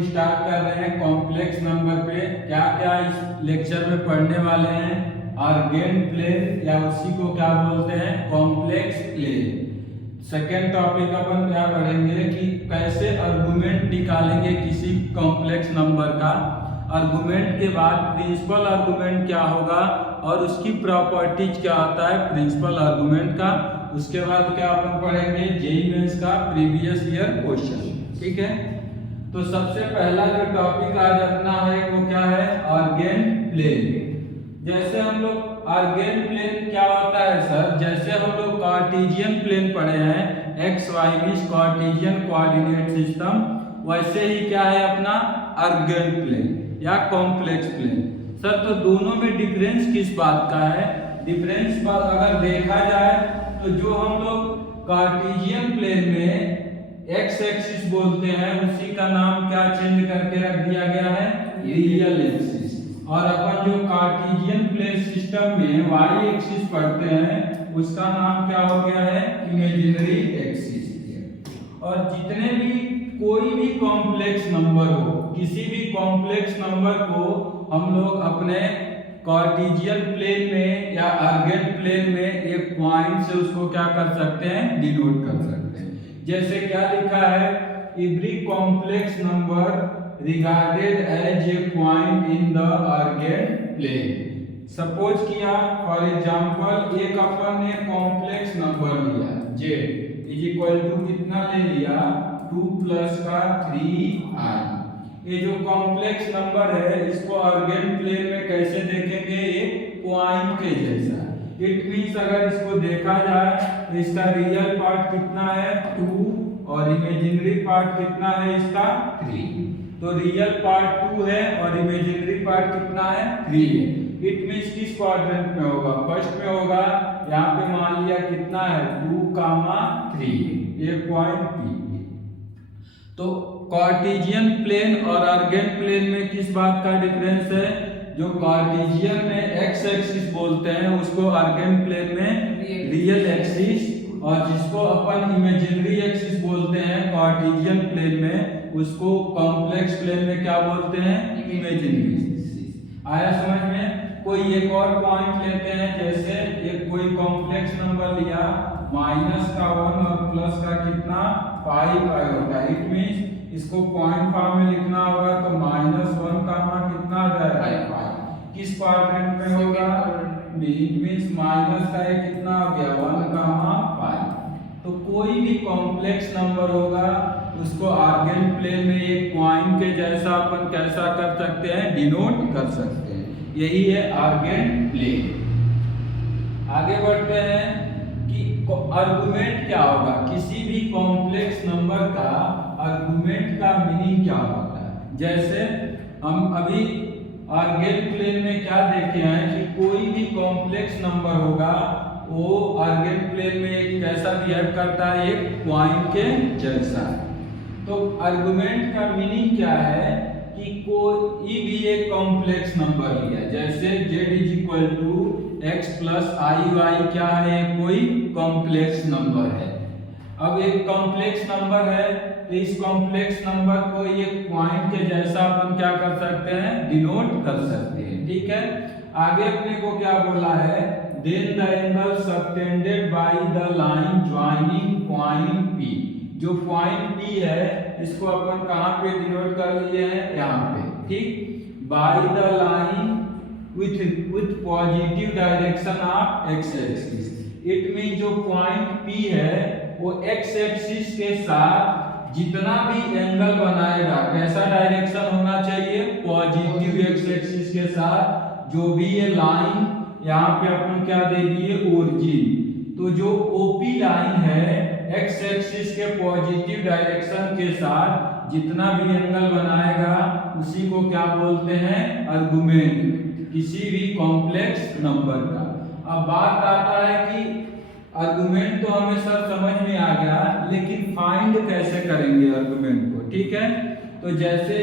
Start कर रहे हैं कॉम्प्लेक्स नंबर पे। क्या क्या इस लेक्चर में पढ़ने वाले हैं? आर्गेन प्लेन या उसी को क्या बोलते हैं, कॉम्प्लेक्स प्लेन। सेकेंड टॉपिक अपन क्या पढ़ेंगे कि कैसे आर्गुमेंट निकालेंगे किसी कॉम्प्लेक्स नंबर का। आर्गुमेंट के बाद प्रिंसिपल आर्गुमेंट क्या होगा और उसकी प्रॉपर्टीज क्या होता है प्रिंसिपल आर्गुमेंट का। उसके बाद क्या अपन पढ़ेंगे जेईई मेंस का प्रीवियस ईयर क्वेश्चन। ठीक है, तो सबसे पहला जो टॉपिक आज अपना है वो क्या है, आर्गेन प्लेन। जैसे हम लोग आर्गेन प्लेन क्या होता है सर, जैसे हम लोग कार्टेशियन प्लेन पढ़े हैं, x y means Cartesian coordinate system, वैसे ही क्या है अपना आर्गेन प्लेन या कॉम्प्लेक्स प्लेन। सर तो दोनों में डिफरेंस किस बात का है? डिफरेंस पर अगर देखा जाए तो जो हम लोग कार्टेशियन प्लेन में एक्स एक्सिस बोलते हैं उसी का नाम क्या चेंज करके रख दिया गया है, रियल एक्सिस। और अपन जो कार्टेशियन प्लेन सिस्टम में वाई एक्सिस पढ़ते हैं उसका नाम क्या हो गया है, इमेजिनरी एक्सिस। और जितने भी कोई भी कॉम्प्लेक्स नंबर हो, किसी भी कॉम्प्लेक्स नंबर को हम लोग अपने कार्टेशियन प्लेन में या आर्गेन प्लेन में एक पॉइंट से उसको क्या कर सकते हैं, डिनोट कर सकते हैं। जैसे क्या लिखा है, every complex number regarded as a point in the Argand plane. Suppose किया फॉर एग्जांपल एक अपन ने कॉम्प्लेक्स नंबर लिया z इज इक्वल टू कितना ले लिया, 2 प्लस का 3i। ये जो कॉम्प्लेक्स नंबर है इसको आर्गेन प्लेन में कैसे देखेंगे, एक पॉइंट के जैसा। इट मींस अगर इसको देखा जाए तो इसका रियल पार्ट कितना है 2 और इमेजिनरी पार्ट कितना है इसका 3। तो रियल पार्ट 2 है और इमेजिनरी पार्ट कितना है 3 है। इट मींस किस क्वाड्रेंट में होगा, फर्स्ट में होगा। यहाँ पे मान लिया कितना है 2,3, ये पॉइंट P। तो कार्टेशियन प्लेन और आर्गेन प्लेन में किस बात का डिफरेंस है, जो कार्टेशियन में एक्स एक्सिस बोलते हैं उसको आर्गेन प्लेन में रियल एक्सिस, और जिसको अपन इमेजिनरी एक्सिस बोलते हैं कार्टेशियन प्लेन में उसको कॉम्प्लेक्स प्लेन में क्या बोलते हैं, इमेजिनरी एक्सिस। आया समझ में? कोई एक और पॉइंट लेते हैं, जैसे एक कोई कॉम्प्लेक्स नंबर लिया माइनस का 1 और प्लस का कितना 5 होता है। इट मींस इसको पॉइंट फॉर्म में लिखना होगा तो -1 का मान कितना आ जाएगा 5। किस क्वाड्रेंट में होगा, इट मींस माइनस का ये कितना हो गया 1,5। तो कोई भी कॉम्प्लेक्स नंबर होगा उसको आर्गेन प्लेन में एक पॉइंट के जैसा अपन कैसा कर सकते हैं, डिनोट कर सकते हैं। यही है आर्गेन प्लेन। आगे बढ़ते हैं कि आर्गुमेंट क्या होगा, किसी भी कॉम्प्लेक्स नंबर का आर्गुमेंट का मीनिंग क्या होता है। जैसे हम अभी आर्गेन प्लेन में क्या देखे हैं कि कोई भी कॉम्प्लेक्स नंबर होगा वो आर्गेन प्लेन में एक कैसा बिहेव करता है, एक पॉइंट के जैसा। तो आर्गुमेंट का मीनिंग क्या है कि कोई भी एक कॉम्प्लेक्स नंबर लिया, जैसे z is equal to x plus i y क्या है, कोई कॉम्प्लेक्स नंबर है। अब एक कॉम्प्लेक्स नंबर है तो इस कॉम्प्लेक्स नंबर को एक पॉइंट के जैसा अपन क्या कर सकते हैं, डिनोट कर सकते हैं। ठीक है, आगे अपने को क्या बोला है, then the angle subtended by the line joining point P। जो पॉइंट P है इसको अपन कहां पे डिनोट कर लिए हैं, यहाँ पे। ठीक, bye the line with positive direction of x axis. It mean जो पॉइंट P है वो एक्स एक्सिस के साथ जितना भी एंगल बनाएगा, कैसा डायरेक्शन होना चाहिए, पॉजिटिव एक्स एक्सिस के साथ। जो भी ये लाइन यहाँ पे अपन क्या दे दिए, ओरिजिन। तो जो OP लाइन है एक्स एक्सिस के पॉजिटिव डायरेक्शन के साथ जितना भी एंगल बनाएगा उसी को क्या बोलते हैं, आर्गुमेंट किसी भी कॉम्प्लेक्स नंबर का। अब बात आता है कि आर्गुमेंट तो हमें सर समझ में आ गया, लेकिन फाइंड कैसे करेंगे आर्गुमेंट को। ठीक है, तो जैसे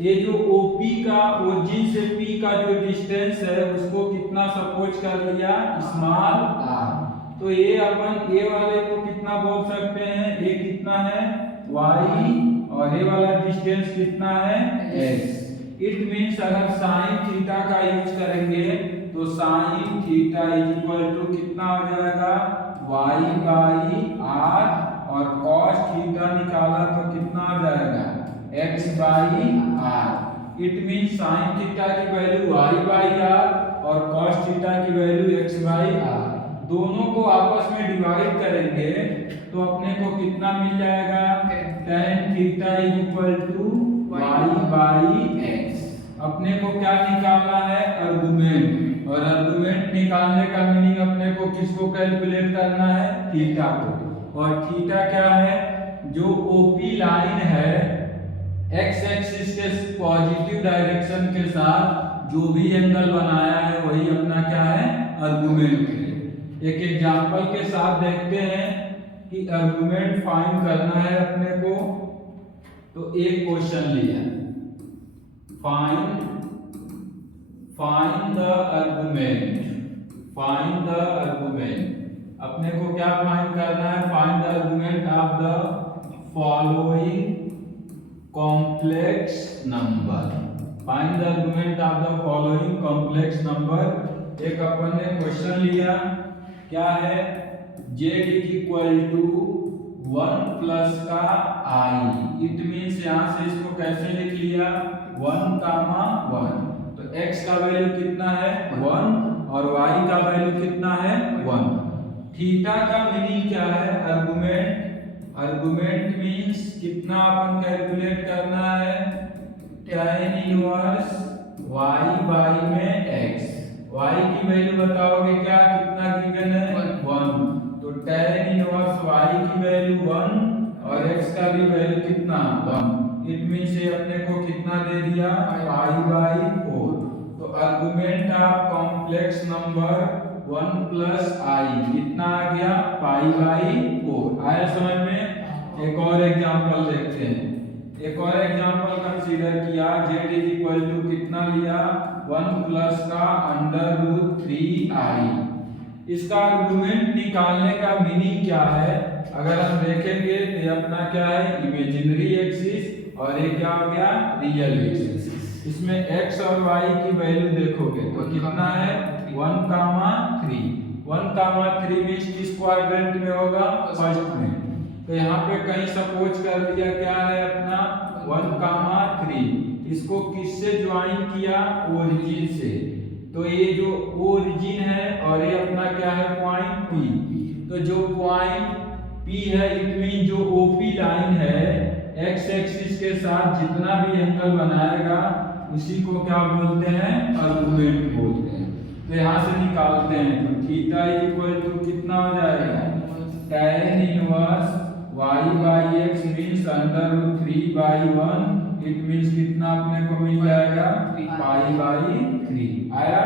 ये जो OP का ओरिजिन से P का जो डिस्टेंस है उसको कितना सपोज कर लिया, स्मॉल r। तो ये अपन ए वाले को कितना बोल सकते हैं, ये कितना है y और ये वाला डिस्टेंस कितना है x। इट मीन्स अगर साइन थीटा का यूज करेंगे तो sine theta is equal to कितना हो जाएगा y बाई r, और cos थीटा निकाला तो कितना हो जाएगा x by r। It means sine theta की वैल्यू y बाई r और cos थीटा की वैल्यू x बाई r। दोनों को आपस में डिवाइड करेंगे तो अपने को कितना मिल जाएगा tan theta is equal to y by x। अपने को क्या निकालना है आर्गुमेंट, और आर्गुमेंट निकालने का मीनिंग अपने को किसको कैलकुलेट करना है थीटा को। और थीटा क्या है जो ओपी लाइन है x एक्सिस के पॉजिटिव डायरेक्शन के साथ जो भी एंगल बनाया है वही अपना क्या है आर्गुमेंट है। एक एग्जांपल के साथ देखते हैं कि आर्गुमेंट फाइंड करना है अपने को। तो एक क्वेश्चन लिया find the argument, find the argument. अपने को क्या फाइंड करना है find the argument of the following complex number, find the argument of the following complex number. एक अपन ने क्वेश्चन लिया क्या है z is equal to 1 plus का i। इट मीन्स यहाँ से इसको कैसे लिख लिया 1 कामा 1। तो x का वैल्यू कितना है 1 और y का वैल्यू कितना है 1। थीटा का मीनिंग क्या है आर्गुमेंट, आर्गुमेंट मीन्स कितना अपन कैलकुलेट करना है tan इनवर्स y बाई में x। y की वैल्यू बताओगे क्या कितना गिवन है 1। तो tan इनवर्स y की वैल्यू 1 और x का भी वैल्यू कितना 1। इट मींस ये अपने को कितना दे दिया पाई बाई 4। तो argument of complex number 1 plus i कितना आ गया पाई बाई 4। आया समझ में। एक और एग्जांपल देखते हैं। एक और एग्जांपल कंसीडर किया z इज इक्वल टू कितना लिया 1 प्लस का अंडर रूट 3i। इसका आर्गुमेंट निकालने का मीनिंग क्या है अगर हम देखेंगे तो ये अपना क्या है इमेजिनरी एक्सिस और ये क्या हो गया रियल एक्सिस। इसमें x और y की वैल्यू देखोगे तो कितना है 1 कामा 3। 1 कामा 3 मींस किस क्वाड्रेंट में होगा फर्स्ट में। तो यहाँ पे कहीं सपोज कर लिया क्या है अपना 1 कामा 3। इसको किससे ज्वाइन किया ओरिजिन से। तो ये जो ओरिजिन है और ये अपना क्या है पॉइंट P। तो जो पॉइंट P है इट मीन जो OP लाइन है x एक्सिस के साथ जितना भी एंगल बनाएगा उसी को क्या बोलते हैं आर्गुमेंट बोलते हैं। तो यहाँ से निकालते हैं तो थीटा इज इक्वल टू कितना हो जाएगा tan inverse y by x means under root 3 by 1। It means कितना अपने को मिल जाएगा पाई बाई 3। आया।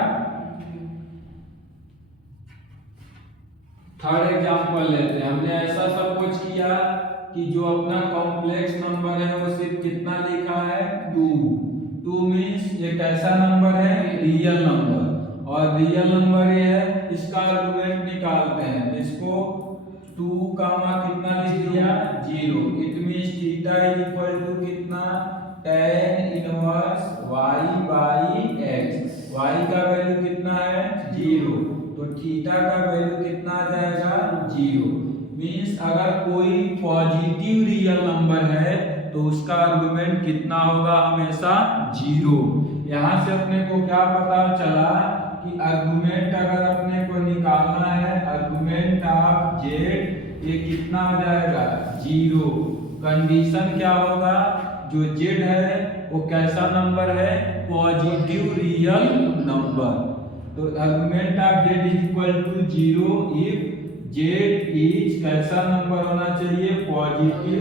थर्ड एग्जांपल लेते हैं। हमने ऐसा सब कुछ किया कि जो अपना कॉम्प्लेक्स नंबर है वो सिर्फ कितना लिखा है 2। 2 मींस ये कैसा नंबर है रियल नंबर, और रियल नंबर ये है इसका आर्गुमेंट निकालते हैं। इसको 2 कामा कितना लिख दिया 0। It means theta is equal to कितना tan inverse y by x। y का वैल्यू कितना है 0 तो थीटा का वैल्यू कितना आ जाएगा 0। मींस अगर कोई पॉजिटिव रियल नंबर है तो उसका आर्गुमेंट कितना होगा हमेशा 0। यहाँ से अपने को क्या पता चला कि आर्गुमेंट अगर अपने को निकालना है आर्गुमेंट ऑफ z ये कितना हो जाएगा 0। कंडीशन क्या होगा जो z है वो कैसा नंबर है पॉजिटिव रियल नंबर। तो argument of z is equal to 0 if z is कैसा नंबर होना चाहिए पॉजिटिव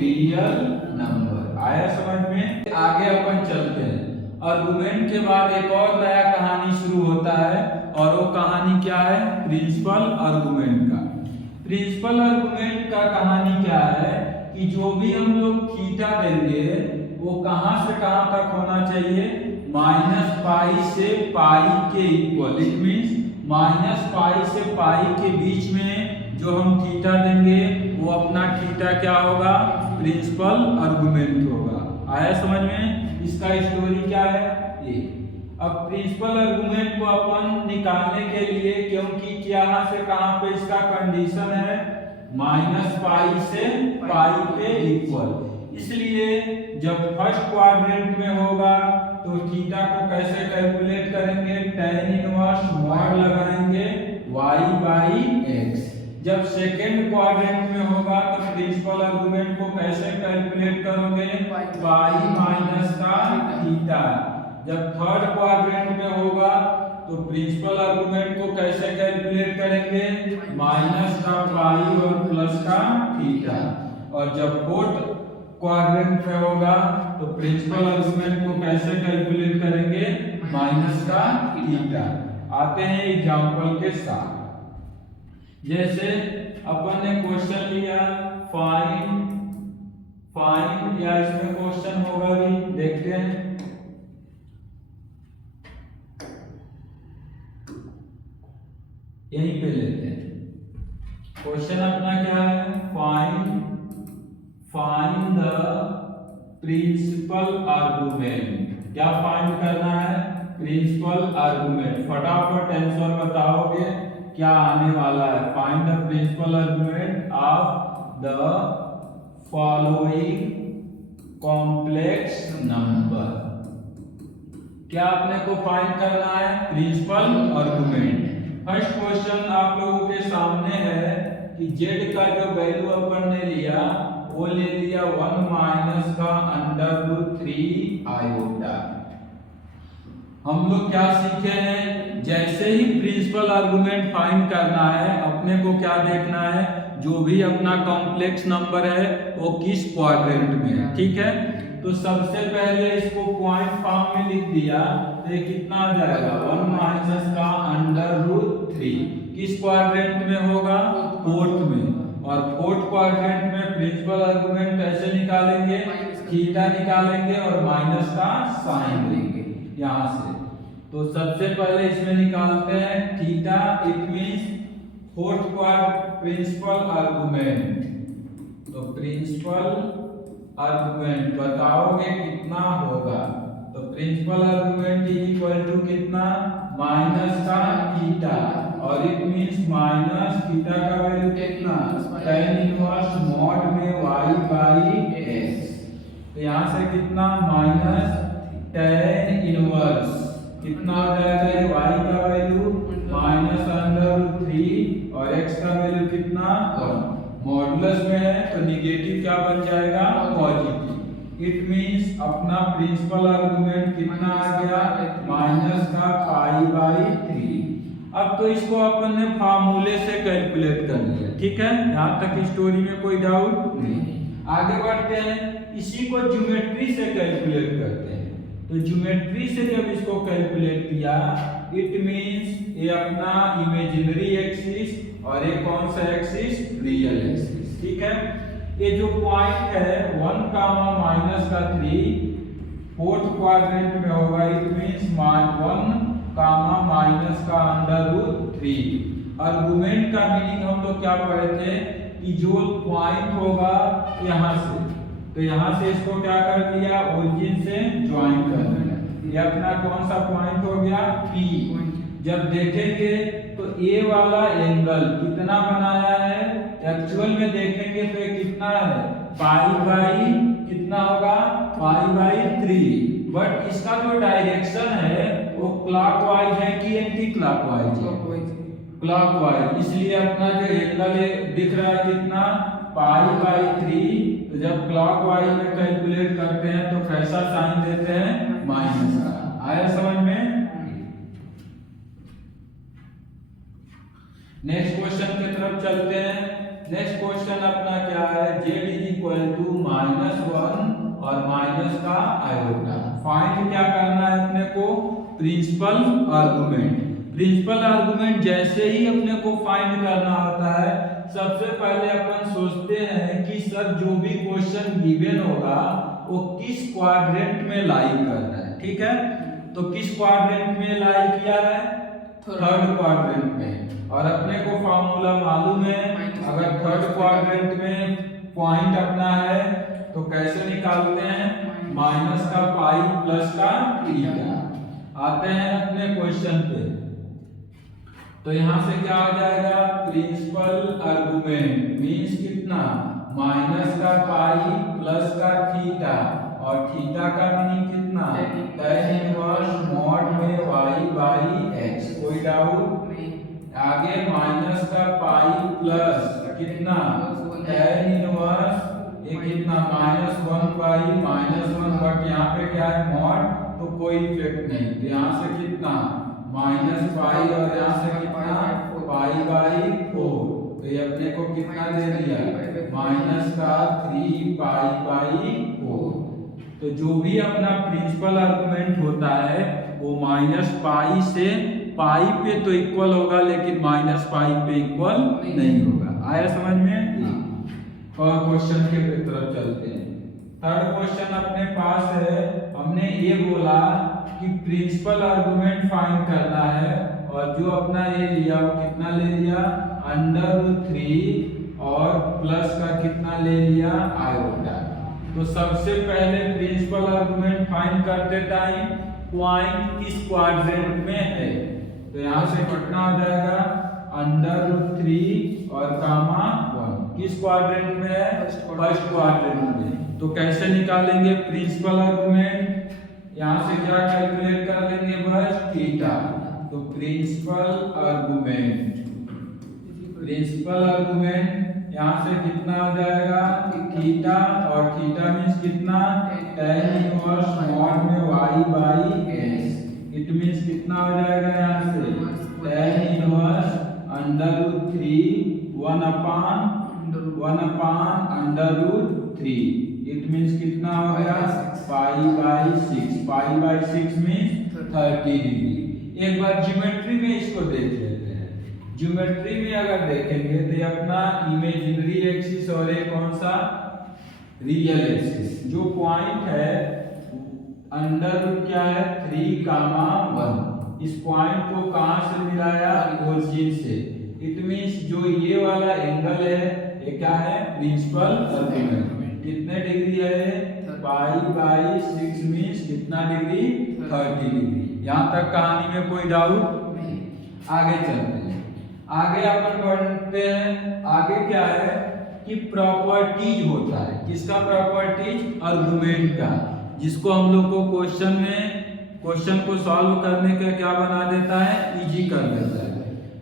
रियल नंबर। आया समझ में। आगे अपन चलते हैं। आर्गुमेंट के बाद एक और नया कहानी शुरू होता है और वो कहानी क्या है प्रिंसिपल आर्गुमेंट का। प्रिंसिपल आर्गुमेंट का कहानी क्या है कि जो भी हम लोग थीटा देंगे वो कहां से कहां तक होना चाहिए -पाई से पाई के इक्वल। इट मींस -पाई से पाई के बीच में जो हम थीटा देंगे वो अपना अपना थीटा क्या होगा, प्रिंसिपल आर्गुमेंट होगा। आया समझ में? इसका स्टोरी क्या है ये। अब प्रिंसिपल आर्गुमेंट को अपन निकालने के लिए, क्योंकि यहाँ से कहाँ पे इसका कंडीशन है -पाई से पाई पे इक्वल, इसलिए जब फर्स्ट क्वाड्रेंट में होगा तो थीटा को कैसे कैलकुलेट करेंगे, tan इनवर्स मॉड लगाएंगे y/x। जब सेकेंड क्वाड्रेंट में होगा तो प्रिंसिपल आर्गुमेंट को कैसे कैलकुलेट करोगे, पाई माइनस का थीटा। जब थर्ड क्वाड्रेंट में होगा तो प्रिंसिपल आर्गुमेंट को कैसे कैलकुलेट करेंगे, माइनस का पाई और प्लस का थीटा। और जब फोर्थ क्वाड्रेंट में होगा तो प्रिंसिपल आर्गुमेंट को कैसे कैलकुलेट करेंगे, माइनस का थीटा। आते हैं एग्जांपल के साथ। जैसे अपन ने क्वेश्चन लिया फाइंड या इसमें क्वेश्चन होगा भी, देखते हैं। यहीं पे लेते हैं क्वेश्चन अपना क्या है, फाइंड द प्रिंसिपल आर्गुमेंट। क्या फाइंड करना है, प्रिंसिपल आर्गुमेंट। फटाफट आंसर बताओगे क्या आने वाला है। Find the principal argument of the following complex number. क्या अपने को फाइंड करना है, प्रिंसिपल आर्गुमेंट। फर्स्ट क्वेश्चन आप लोगों के सामने है कि z का जो वैल्यू अपन ने लिया वो ले लिया 1 माइनस का √3 आयोटा। हम लोग क्या सीखे हैं, जैसे ही प्रिंसिपल आर्गुमेंट फाइंड करना है अपने को क्या देखना है, जो भी अपना कॉम्प्लेक्स नंबर है वो किस क्वाड्रेंट में है। ठीक है, तो सबसे पहले इसको पॉइंट फॉर्म में लिख दिया तो ये कितना आ जाएगा, 1 माइनस का √3। किस क्वाड्रेंट में होगा, फोर्थ में। और फोर्थ क्वाड्रेंट में प्रिंसिपल आर्गुमेंट कैसे निकालेंगे, थीटा निकालेंगे और माइनस का साइन लेंगे यहाँ से। तो सबसे पहले इसमें निकालते हैं theta, it means fourth quadrant principal argument. तो प्रिंसिपल आर्गुमेंट बताओगे कितना होगा, तो principal argument is equal to कितना, माइनस का थीटा। और इट मींस माइनस थीटा का वैल्यू कितना, tan इनवर्स मॉड में y/x। तो यहाँ से कितना, माइनस tan इनवर्स कितना हो जाएगा, ये y का वैल्यू -√3 और x का वैल्यू कितना, 1। मॉडुलस में है तो निगेटिव क्या बन जाएगा, पॉजिटिव। इट मींस अपना प्रिंसिपल आर्गुमेंट कितना आ गया, माइनस का π/3। अब तो इसको अपन ने फार्मूले से कैलकुलेट कर लिया। ठीक है, यहाँ तक स्टोरी में कोई डाउट नहीं। आगे बढ़ते हैं, इसी को ज्योमेट्री से कैलकुलेट करते हैं। तो ज्योमेट्री से जब इसको कैलकुलेट किया, इट मींस ये अपना इमेजिनरी एक्सिस और ये कौन सा एक्सिस, रियल एक्सिस। ठीक है, ये जो पॉइंट है 1, -3 फोर्थ क्वाड्रेंट में होगा। इट मींस 1, माइनस का √3। आर्गुमेंट का मीनिंग हम लोग क्या पढ़े थे कि जो पॉइंट होगा यहाँ से, तो यहाँ से इसको क्या कर दिया, ओरिजिन से ज्वाइन कर दिया। ये अपना कौन सा पॉइंट हो गया, P। जब देखेंगे तो ए वाला एंगल कितना बनाया है, एक्चुअल में देखेंगे तो ये कितना है, π/, कितना होगा, π/3। बट इसका जो डायरेक्शन है वो क्लॉकवाइज है कि एंटी क्लॉकवाइज है, क्लॉकवाइज। इसलिए अपना जो एंगल दिख रहा है कितना, π/3। तो जब क्लॉकवाइज में कैलकुलेट करते हैं तो कैसा साइन देते हैं, माइनस का। आया समझ में? नेक्स्ट क्वेश्चन की तरफ चलते हैं। नेक्स्ट क्वेश्चन अपना क्या है, z = -1 और माइनस का आयोटा। फाइंड क्या करना है अपने को, प्रिंसिपल आर्गुमेंट। प्रिंसिपल आर्गुमेंट जैसे ही अपने को फाइंड करना होता है, सबसे पहले अपन सोचते हैं कि सर जो भी क्वेश्चन गिवन होगा वो किस क्वाड्रेंट में लाई करना है। ठीक है, तो किस क्वाड्रेंट में लाई किया है, थर्ड क्वाड्रेंट में। और अपने को फॉर्मूला मालूम है, अगर थर्ड क्वाड्रेंट में पॉइंट अपना है तो कैसे निकालते हैं, माइनस का पाई प्लस का थीटा। आते हैं अपने क्वेश्चन पे, तो यहाँ से क्या आ जाएगा, प्रिंसिपल आर्गुमेंट मींस कितना, माइनस का पाई प्लस का थीटा, और थीटा का मीनिंग कितना, tan इनवर्स मॉड में y बाई x। कोई डाउट? आगे माइनस का पाई प्लस कितना, tan इनवर्स ये कितना, -1 बाई -1, बट यहाँ पे क्या है मॉड, तो कोई इफेक्ट नहीं, तो यहाँ से कितना माइनस पाई और यहाँ से कितना पाई बाई 4, तो ये अपने को कितना दे दिया, माइनस का 3 पाई बाई 4। तो जो भी अपना प्रिंसिपल आर्गुमेंट होता है वो माइनस पाई से पाई पे तो इक्वल होगा, लेकिन माइनस पाई पे इक्वल नहीं होगा। आया समझ में? और क्वेश्चन के तरफ चलते हैं। थर्ड क्वेश्चन अपने पास है, हमने ये बोला कि प्रिंसिपल आर्गुमेंट फाइंड करना है, और जो अपना ये लिया वो कितना ले लिया, √3 और प्लस का कितना ले लिया, आयोटा। तो सबसे पहले प्रिंसिपल आर्गुमेंट फाइंड करते टाइम पॉइंट किस क्वाड्रेंट में है, तो यहाँ से कितना हो जाएगा, √3 और कामा 1 किस क्वाड्रेंट में है, फर्स्ट क्वाड्रेंट में। तो कैसे निकालेंगे प्रिंसिपल आर्गुमेंट, यहाँ से क्या कैलकुलेट कर लेंगे, बस थीटा। तो प्रिंसिपल आर्गुमेंट यहाँ से कितना हो जाएगा, थीटा, और थीटा मींस कितना, tan इनवर्स मॉड में y by s। It means कितना हो जाएगा, यहाँ से tan इनवर्स √3 1/√3। इट मींस कितना हो गया, pi by 6। Pi by 6 means 30 degree. एक बार ज्योमेट्री में इसको देख लेते हैं। ज्योमेट्री में अगर देखेंगे तो अपना इमेजिनरी एक्सिस और एक कौन सा, रियल एक्सिस। जो पॉइंट है अंडर क्या है, 3,1। इस पॉइंट को कहां से मिलाया, ओरिजिन से। इट मींस जो ये वाला एंगल है ये क्या है, प्रिंसिपल आर्गुमेंट। कितने डिग्री है, पाई बाई 6 मींस कितना डिग्री, 30 डिग्री। यहाँ तक कहानी में कोई डाउट नहीं। आगे चलते हैं, आगे अपन पढ़ते हैं। आगे क्या है कि प्रॉपर्टीज होता है, किसका प्रॉपर्टीज, आर्गुमेंट का, जिसको हम लोग को क्वेश्चन को सॉल्व करने का क्या बना देता है, इजी कर देता है।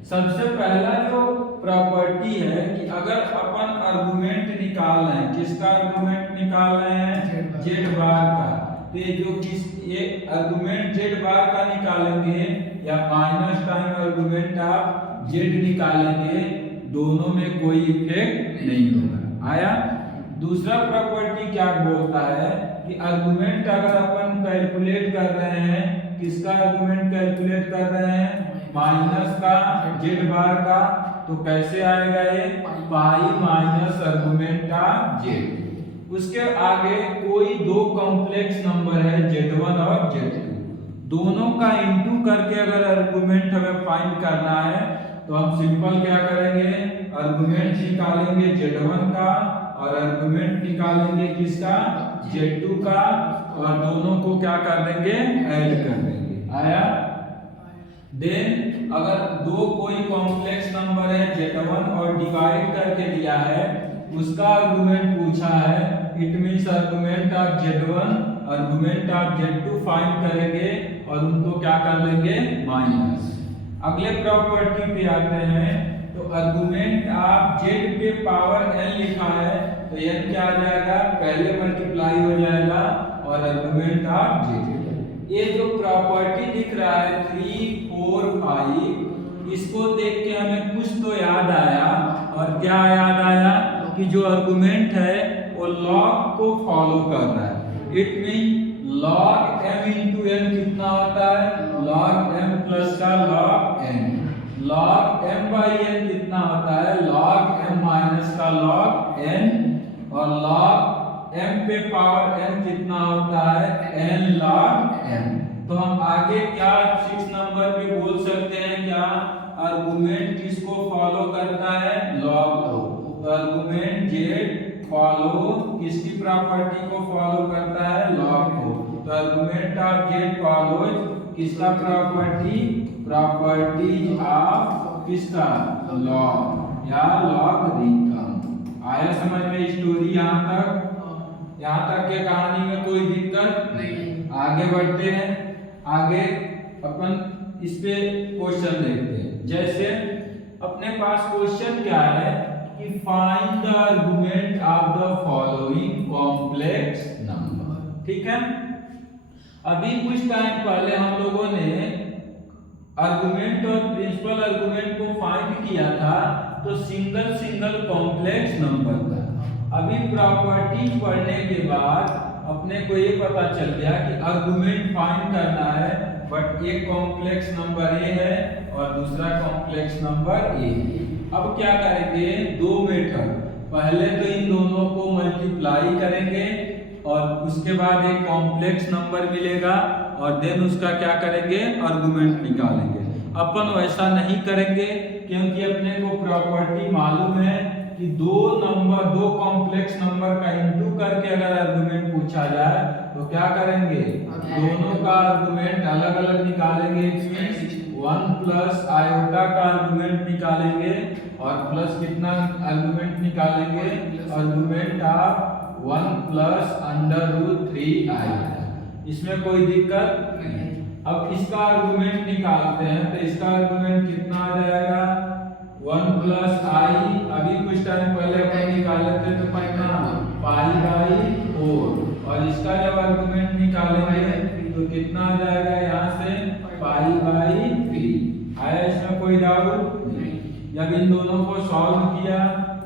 सबसे पहला जो प्रॉपर्टी है कि अगर अपन आर्गुमेंट निकाल रहे हैं, किसका आर्गुमेंट निकाल रहे हैं, जेड बार का, तो ये आर्गुमेंट जेड बार का निकालेंगे या माइनस टाइम आर्गुमेंट आप जेड निकालेंगे, दोनों में कोई इफेक्ट नहीं होगा। आया? दूसरा प्रॉपर्टी क्या बोलता है कि आर्गुमेंट अगर अपन कैलकुलेट कर रहे हैं, किसका आर्गुमेंट कैलकुलेट कर रहे हैं, माइनस का जेड बार का, तो कैसे आएगा ये, पाई माइनस आर्गुमेंट का जेड। उसके आगे कोई दो कॉम्प्लेक्स नंबर है z1 और z2, दोनों का इनटू करके अगर आर्गुमेंट हमें फाइंड करना है तो हम सिंपल क्या करेंगे, आर्गुमेंट निकालेंगे z1 का और आर्गुमेंट निकालेंगे किसका, z2 का, और दोनों को क्या कर देंगे, ऐड कर देंगे। आया? देन अगर दो कोई कॉम्प्लेक्स नंबर है z1 और डिवाइड करके दिया है, उसका आर्गुमेंट पूछा है, it means argument of z1 argument of z2 find करेंगे और उनको क्या कर लेंगे, माइनस। अगले प्रॉपर्टी पे आते हैं, तो आर्गुमेंट ऑफ z पे पावर n लिखा है, तो n क्या आ जाएगा, पहले मल्टीप्लाई हो जाएगा और आर्गुमेंट ऑफ z। ये जो प्रॉपर्टी दिख रहा है 3, 4, 5, इसको देख के हमें कुछ तो याद आया, और क्या याद आया कि जो आर्गुमेंट है वो लॉग को फॉलो कर रहा है। It mean log m into n कितना होता है, लॉग m प्लस का log n। Log m by n कितना होता है, लॉग m माइनस का लॉग n, और लॉग m पे पावर n कितना होता है, n log m। तो हम आगे क्या 6 नंबर पे बोल सकते हैं क्या, आर्गुमेंट किसको फॉलो करता है, लॉग को। तो आर्गुमेंट जेड फॉलो किसकी प्रॉपर्टी को फॉलो करता है, लॉग को। तो आर्गुमेंट ऑफ जेड फॉलोज किसका प्रॉपर्टी, प्रॉपर्टीज ऑफ किसका, लॉग या लॉगरिथम। आया समझ में स्टोरी यहाँ तक? यहाँ तक के कहानी में कोई दिक्कत नहीं। आगे बढ़ते हैं। आगे अपन इस पे क्वेश्चन देखते हैं। जैसे अपने पास क्वेश्चन क्या है कि find the argument of the following complex number. ठीक है, अभी कुछ टाइम पहले हम लोगों ने आर्गुमेंट और प्रिंसिपल आर्गुमेंट को फाइंड किया था, तो सिंगल सिंगल कॉम्प्लेक्स नंबर था। अभी प्रॉपर्टीज पढ़ने के बाद अपने को ये पता चल गया कि आर्गुमेंट फाइंड करना है, बट एक कॉम्प्लेक्स नंबर ए है और दूसरा कॉम्प्लेक्स नंबर ए। अब क्या करेंगे, दो मेथड, पहले तो इन दोनों को मल्टीप्लाई करेंगे और उसके बाद एक कॉम्प्लेक्स नंबर मिलेगा और देन उसका क्या करेंगे, आर्गुमेंट निकालेंगे। अपन वैसा नहीं करेंगे क्योंकि अपने को प्रॉपर्टी मालूम है कि दो कॉम्प्लेक्स नंबर का इंटू करके अगर आर्गुमेंट पूछा जाए तो क्या करेंगे, दोनों का आर्गुमेंट अलग अलग निकालेंगे। 1 प्लस आयोटा का आर्गुमेंट निकालेंगे और प्लस कितना आर्गुमेंट निकालेंगे, आर्गुमेंट ऑफ 1 प्लस √3 आयोटा। इसमें कोई दिक्कत नहीं। अब इसका आर्गुमेंट निकालते हैं तो इसका आर्गुमेंट कितना आ जाएगा, 1 प्लस आई, अभी कुछ टाइम पहले अपन निकाले थे तो कितना, π/4, और इसका जब आर्गुमेंट निकालेंगे तो कितना आ जाएगा, यहाँ से π/3। आया इसमें कोई डाउट नहीं? जब इन दोनों को सॉल्व किया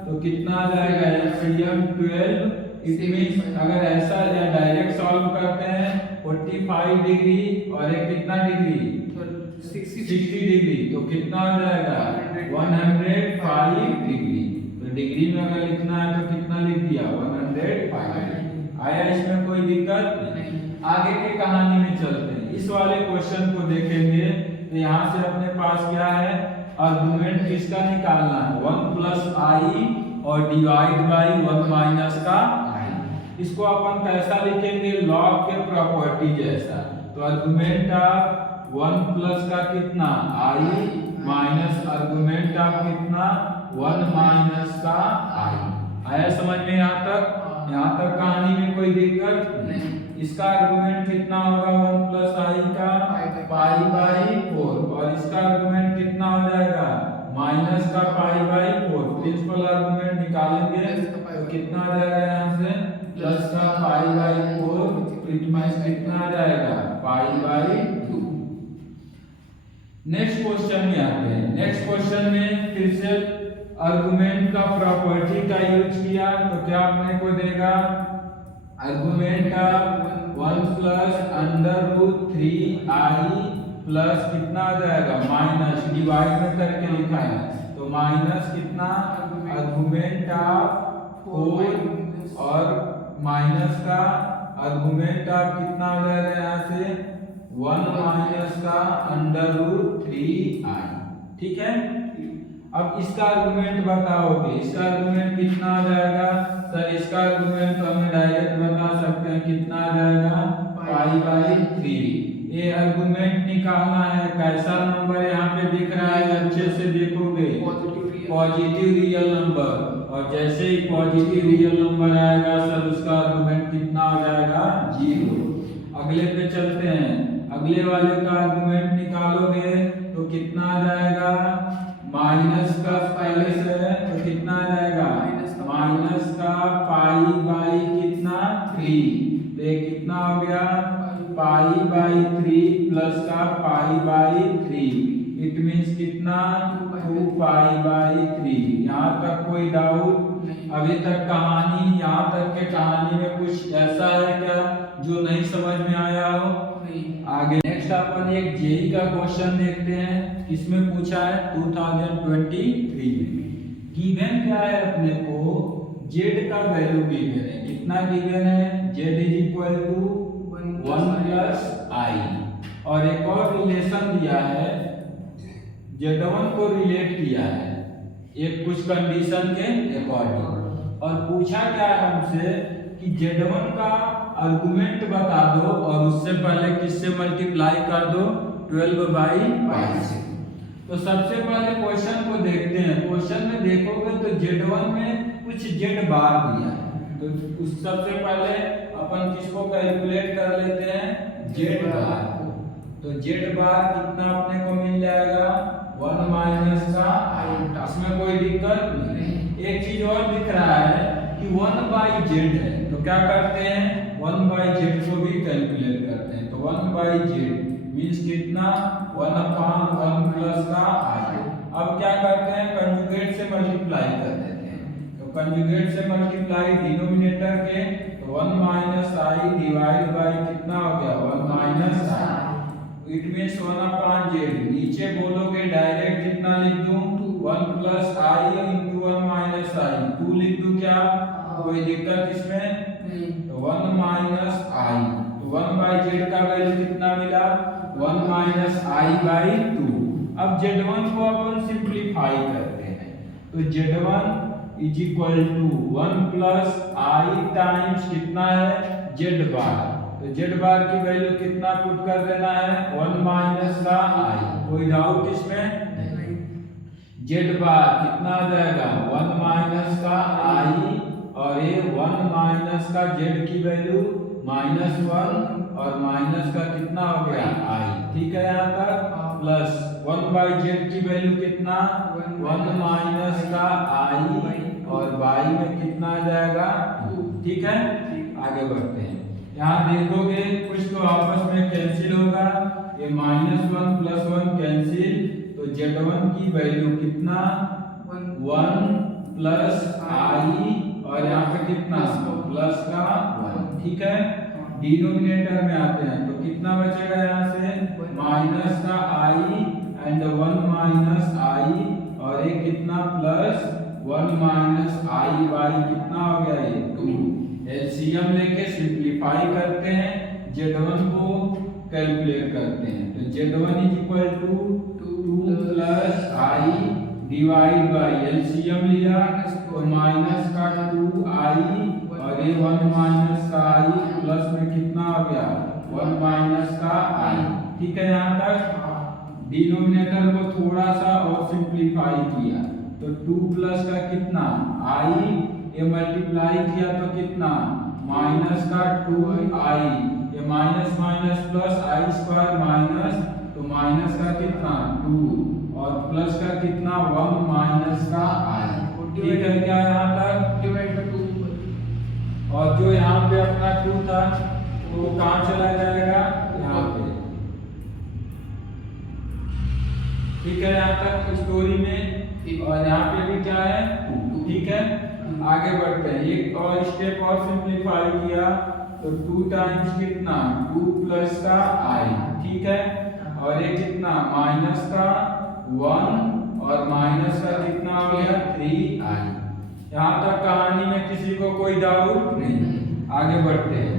तो कितना आ जाएगा, LCM 12। इट मींस अगर ऐसा या डायरेक्ट सॉल्व करते हैं 45 डिग्री और एक कितना डिग्री, 60 डिग्री, तो कितना आ जाएगा 105 डिग्री। तो डिग्री में अगर लिखना है तो कितना लिख दिया, 105। आया इसमें कोई दिक्कत नहीं? आगे की कहानी में चलते हैं। इस वाले क्वेश्चन को देखेंगे तो यहाँ से अपने पास क्या है, आर्गुमेंट किसका निकालना है, 1 प्लस आई और डिवाइड बाई 1 माइनस का आई। इसको अपन कैसा लिखेंगे, लॉग के प्रॉपर्टी जैसा। तो आर्गुमेंट ऑफ 1 प्लस का कितना, आई, माइनस आर्गुमेंट ऑफ कितना, 1 माइनस का आई। आया समझ में यहाँ तक? यहाँ तक कहानी में कोई दिक्कत नहीं। इसका आर्गुमेंट कितना होगा, 1 प्लस आई का π/4 और इसका आर्गुमेंट कितना हो जाएगा, माइनस का π/4। प्रिंसिपल आर्गुमेंट निकालेंगे तो कितना आ जाएगा, यहाँ से प्लस का π/4, इट मींस कितना आ जाएगा, π/2। नेक्स्ट क्वेश्चन में आते हैं। नेक्स्ट क्वेश्चन में फिर से आर्गुमेंट का प्रॉपर्टी का यूज किया तो क्या अपने को देगा, argument of 1 plus √3 I plus कितना आ जाएगा, माइनस, डिवाइड में करके लिखा है तो माइनस कितना, आर्गुमेंट ऑफ 4 और माइनस का आर्गुमेंट ऑफ कितना हो जाएगा, यहाँ से 1 माइनस का √3 आई। ठीक है, अब इसका आर्गुमेंट बताओगे, इसका आर्गुमेंट कितना आ जाएगा, सर इसका आर्गुमेंट तो हमें डायरेक्ट बता सकते हैं, कितना आ जाएगा, π/3। ये आर्गुमेंट निकालना है, कैसा नंबर यहाँ पे दिख रहा है, अच्छे से देखोगे, पॉजिटिव रियल नंबर, और जैसे ही पॉजिटिव रियल नंबर आएगा सर उसका आर्गुमेंट कितना हो जाएगा, 0। अगले पे चलते हैं, अगले वाले का आर्गुमेंट निकालोगे तो कितना आ जाएगा, माइनस का पहले से है तो कितना आ जाएगा, माइनस का π/कितना 3, तो ये कितना हो गया, π/3 प्लस का π/3, इट मींस कितना, 2π/3। यहाँ तक कोई डाउट? अभी तक कहानी, यहाँ तक के कहानी में कुछ ऐसा है क्या जो नहीं समझ में आया हो? आगे नेक्स्ट अपन एक जेई का क्वेश्चन देखते हैं। इसमें पूछा है 2023 में, गिवन क्या है अपने को, जेड का वैल्यू गिवन है, कितना गिवन है, z is equal to 1 plus i, और एक और रिलेशन दिया है Z1 को रिलेट किया है एक कुछ कंडीशन के अकॉर्डिंग, और पूछा क्या है हमसे कि Z1 का आर्गुमेंट बता दो और उससे पहले किससे मल्टीप्लाई कर दो 12/5 से। तो सबसे पहले क्वेश्चन को देखते हैं। क्वेश्चन में देखोगे तो Z1 में कुछ Z बार दिया है, तो उस सबसे पहले अपन किसको कैलकुलेट कर लेते हैं Z बार को। तो Z बार कितना अपने को मिल जाएगा 1 माइनस का i, इसमें कोई दिक्कत नहीं। एक चीज और दिख रहा है कि 1/z है, तो क्या करते हैं 1/z को भी कैलकुलेट करते हैं। तो 1/z मींस कितना 1/1 प्लस का i। अब क्या करते हैं कंजुगेट से मल्टीप्लाई कर देते हैं। तो कंजुगेट से मल्टीप्लाई डिनोमिनेटर के, तो 1 माइनस i डिवाइड बाय कितना हो गया 1 minus i। It means 1/z। नीचे बोलोगे डायरेक्ट कितना लिख दूं 1 plus i into 1 minus i, 2 लिख दूं क्या, कोई दिक्कत इसमें नहीं। तो 1 माइनस i, तो 1/z का वैल्यू कितना मिला 1 माइनस i बाई 2। अब Z1 को अपन सिंप्लीफाई करते हैं, तो Z1 is equal to 1 plus i times कितना है Z बार। तो Z बार की वैल्यू कितना पुट कर देना है 1 माइनस का i, कोई डाउट इसमें नहीं। Z बार कितना आ जाएगा 1 माइनस का i, और ये 1 माइनस का Z की वैल्यू -1 और माइनस का कितना हो गया i, ठीक है यहाँ तक, प्लस 1/z की वैल्यू कितना 1 माइनस का i और y में कितना आ जाएगा 2, ठीक है। आगे बढ़ते हैं। यहाँ देखोगे कुछ तो आपस में कैंसिल होगा, ये -1 प्लस 1 कैंसिल, तो Z1 की वैल्यू कितना 1 प्लस i और यहाँ पे कितना प्लस का 1, ठीक है। डिनोमिनेटर में आते हैं तो कितना बचेगा यहाँ से माइनस का i एंड 1 माइनस i, और ये कितना प्लस 1 माइनस i बाई कितना हो गया ये 2। एलसीएम लेके सिंप्लीफाई करते हैं, Z1 को कैलकुलेट करते हैं। तो Z1 is equal to 2 plus i divide by LCM लिया तो माइनस का 2i और ये 1 माइनस का i प्लस में कितना हो गया 1 माइनस का i, ठीक है। यहाँ तक डिनोमिनेटर को थोड़ा सा और सिंप्लीफाई किया तो 2 प्लस का कितना i, ये मल्टीप्लाई किया तो कितना माइनस का 2i, ये minus minus plus i square minus, तो माइनस का कितना 2 और प्लस का कितना 1 माइनस का i, ठीक है क्या यहाँ तक डिवाइड बाय 2, और जो यहाँ पे अपना 2 था वो कहाँ चला जाएगा यहाँ पे, ठीक है। यहाँ तक स्टोरी में, और यहाँ पे भी क्या है 2, ठीक है। आगे बढ़ते हैं, एक और स्टेप और सिंप्लीफाई किया तो 2 टाइम्स कितना 2 प्लस का i, ठीक है। और ये कितना माइनस का 1 और माइनस का कितना हो गया 3i। यहाँ तक कहानी में किसी को कोई डाउट नहीं। आगे बढ़ते हैं,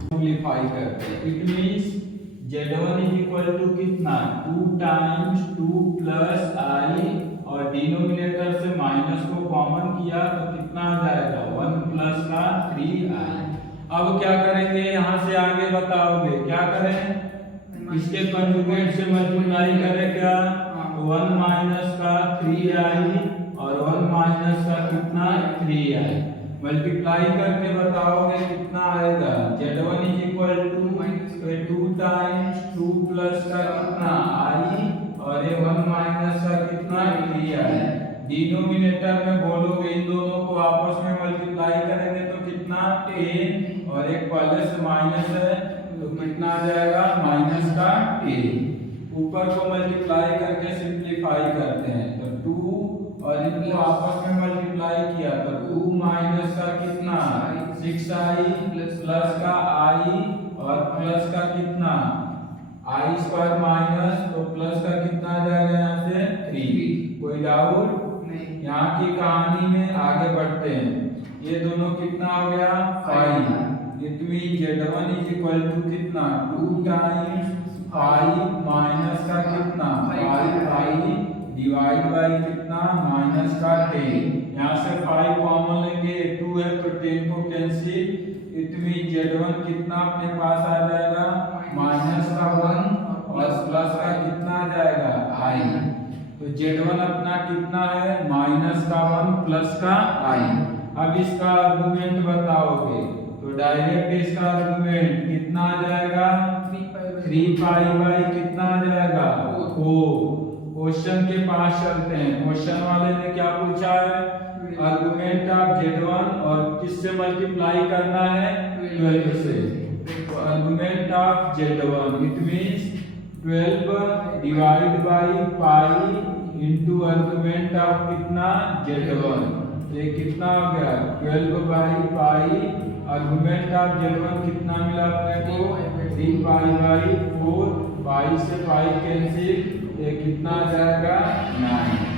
सिंप्लीफाई करते हैं। It means Z1 is equal to कितना 2 टाइम्स 2 प्लस i, और डिनोमिनेटर से माइनस को कॉमन किया तो कितना आ जाएगा 1 प्लस का 3i। अब क्या करेंगे यहाँ से आगे बताओगे क्या करें, इसके कंजुगेट से मल्टीप्लाई करें क्या, 1 माइनस का 3i और 1 माइनस का कितना 3i, मल्टीप्लाई करके बताओगे कितना आएगा। Z1 is equal to 2 times 2 plus का कितना i और ये 1 माइनस का कितना 3i। डिनोमिनेटर में बोलोगे इन दोनों को आपस में मल्टीप्लाई करेंगे तो कितना 10, और एक पहले से माइनस है तो कितना आ जाएगा माइनस का 10। ऊपर को मल्टीप्लाई करके सिंप्लीफाई करते हैं तो 2 और इनको आपस में मल्टीप्लाई किया तो 2 माइनस का कितना 6i प्लस का i और प्लस का कितना i स्क्वायर माइनस, तो प्लस का कितना आ जाएगा यहाँ से 3, कोई डाउट नहीं। यहाँ की कहानी में आगे बढ़ते हैं, ये दोनों कितना हो गया 5। It means Z1 is equal to कितना 2 टाइम्स फाइव माइनस का कितना 5 डिवाइड बाई कितना माइनस का 10। यहाँ से 5 कॉमन लेंगे, 2 है तो 10 को कैंसिल। इट मीन Z1 कितना अपने पास आ जाएगा माइनस का 1 और प्लस का कितना आ जाएगा i। तो Z1 अपना कितना है माइनस का 1 प्लस का i। अब इसका आर्गुमेंट बताओगे तो डायरेक्ट इसका आर्गुमेंट कितना आ जाएगा 3 पाई बाई कितना आ जाएगा 4। क्वेश्चन के पास चलते हैं। क्वेश्चन वाले ने क्या पूछा है आर्गुमेंट ऑफ Z1 और किससे मल्टीप्लाई करना है 12 से। Argument of Z1 it means 12 divide by pi into argument of कितना Z1। ये कितना हो गया 12 by pi. Argument of Z1 कितना मिला अपने को 3 पाई बाई 4। पाई से पाई कैंसिल, ये कितना आ जाएगा 9।